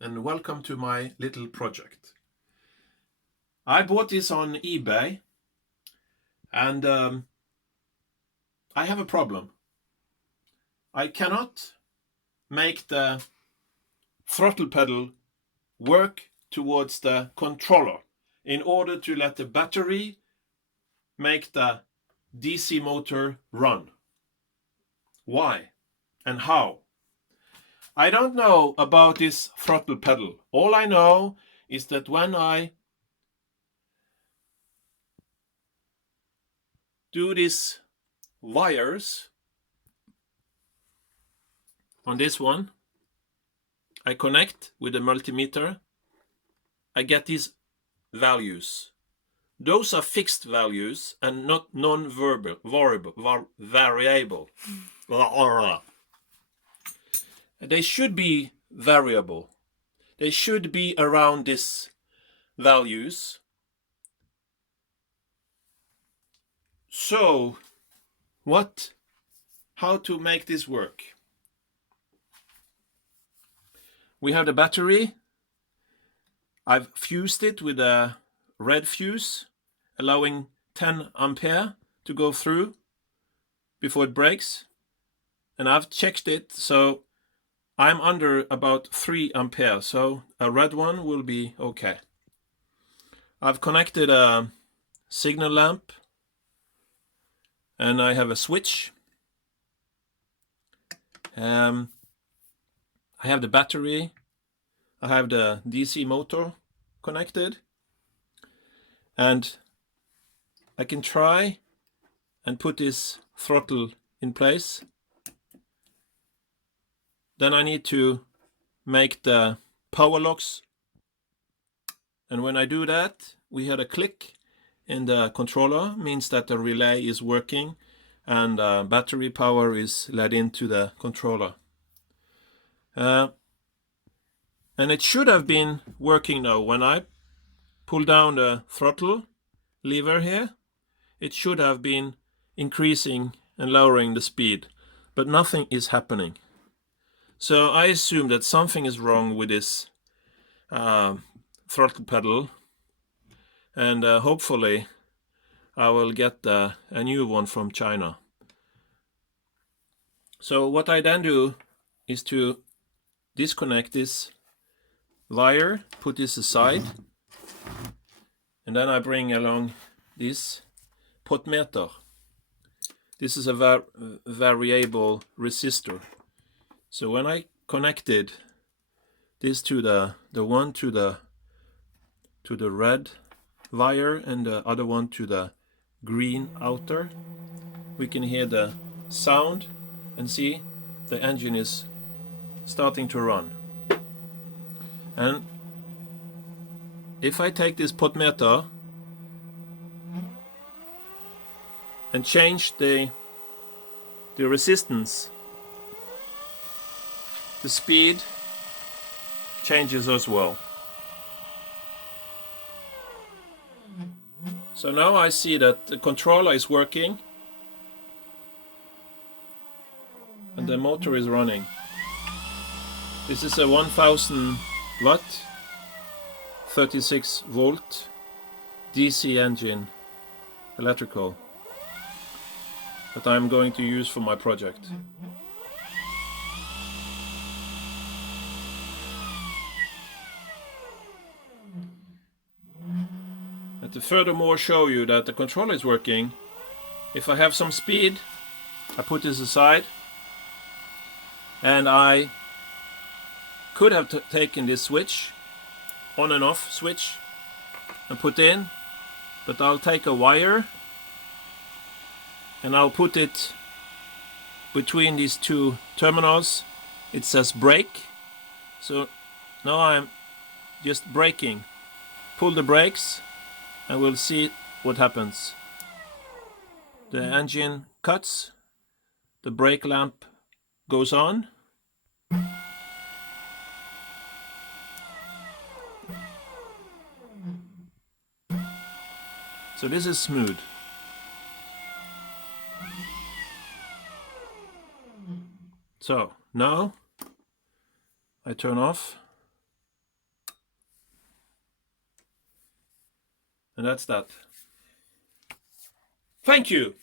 and welcome to my little project. I bought this on eBay and I have a problem. I cannot make the throttle pedal work towards the controller in order to let the battery make the DC motor run. Why and how? I don't know about this throttle pedal. All I know is that when I do these wires on this one, I connect with the multimeter, I get these values. Those are fixed values and not variable. They should be variable. They should be around these values. So, how to make this work? We have the battery. I've fused it with a red fuse, allowing 10 ampere to go through before it breaks. And I've checked it, so I'm under about 3 ampere, so a red one will be okay. I've connected a signal lamp, and I have a switch. I have the battery. I have the DC motor connected, and I can try and put this throttle in place. Then I need to make the power locks, and when I do that, we had a click in the controller, means that the relay is working and battery power is led into the controller. And it should have been working now. When I pull down the throttle lever here, it should have been increasing and lowering the speed, but nothing is happening. So I assume that something is wrong with this throttle pedal, and hopefully I will get a new one from China. So what I then do is to disconnect this wire, put this aside, and then I bring along this potmeter. This is a variable resistor. So when I connected this to the one to the red wire and the other one to the green outer, we can hear the sound and see the engine is starting to run. And if I take this potmeter and change the resistance, the speed changes as well. So now I see that the controller is working and the motor is running. This is a 1000 watt 36 volt DC engine, electrical, that I'm going to use for my project. And to furthermore show you that the controller is working, if I have some speed, I put this aside, and I could have taken this switch, on and off switch, and put in, but I'll take a wire and I'll put it between these two terminals. It says brake, so now I'm just braking. Pull the brakes and we'll see what happens. The engine cuts, the brake lamp goes on, so this is smooth. So now I turn off And that's that. Thank you!